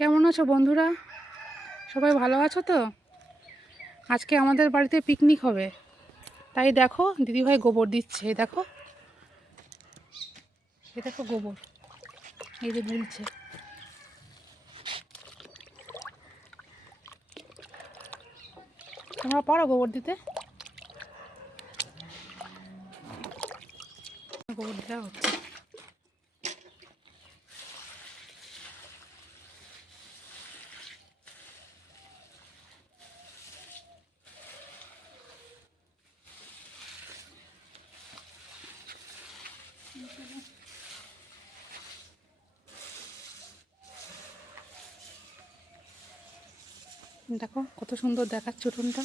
কেমন আছো বন্ধুরা? সবাই ভালো আছো তো? আজকে আমাদের বাড়িতে পিকনিক হবে, তাই দেখো দিদিভাই গোবর দিচ্ছে। এই দেখো গোবর, এই যে দুলছে। তোমরা পারো গোবর দিতে? গোবর দেওয়া হচ্ছে। দেখো কত সুন্দর দেখাচ্ছে উঠোনটা।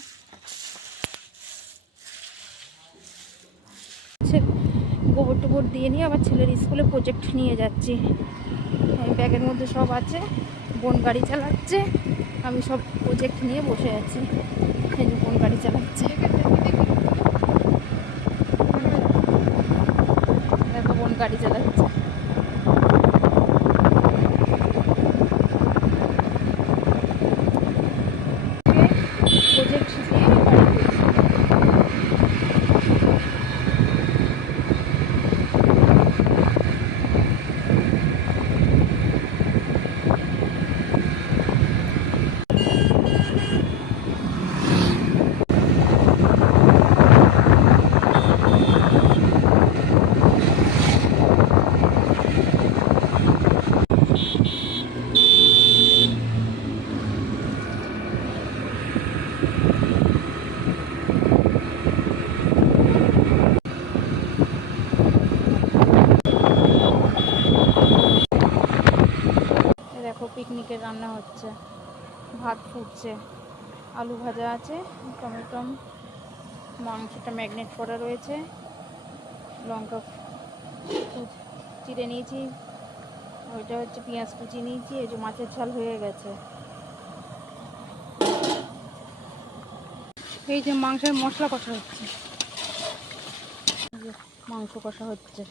গোবর টোবর দিয়ে নিয়ে আবার ছেলের স্কুলে প্রজেক্ট নিয়ে যাচ্ছি। ব্যাগের মধ্যে সব আছে, বোন গাড়ি চালাচ্ছে, আমি সব প্রজেক্ট নিয়ে বসে আছি। এই যে বোন গাড়ি চালাচ্ছে, দেখো বোন গাড়ি চালাচ্ছে। প্রজেক্ট দিয়ে বাড়ি দেখো পিকনিকের রান্না হচ্ছে, ভাত ফুটছে, আলু ভাজা আছে, টমেটো, মাংসটা ম্যাগনেট করা রয়েছে, লঙ্কা চিড়ে নিয়েছি, ওইটা হচ্ছে পেঁয়াজ কুচি নিয়েছি, এই যে মাছের ঝাল হয়ে গেছে। এই যে মাংসের মশলা কষা হচ্ছে, মাংস কষা হচ্ছে,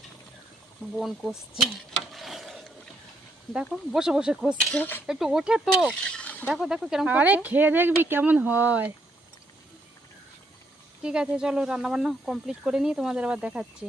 বোন কষছে, দেখো বসে বসে কষছে। একটু ওঠে তো, দেখো দেখো কেরম আরে করছে। খেয়ে দেখবি কেমন হয়। ঠিক আছে চলো রান্না বান্না কমপ্লিট করে নিয়ে তোমাদের আবার দেখাচ্ছি।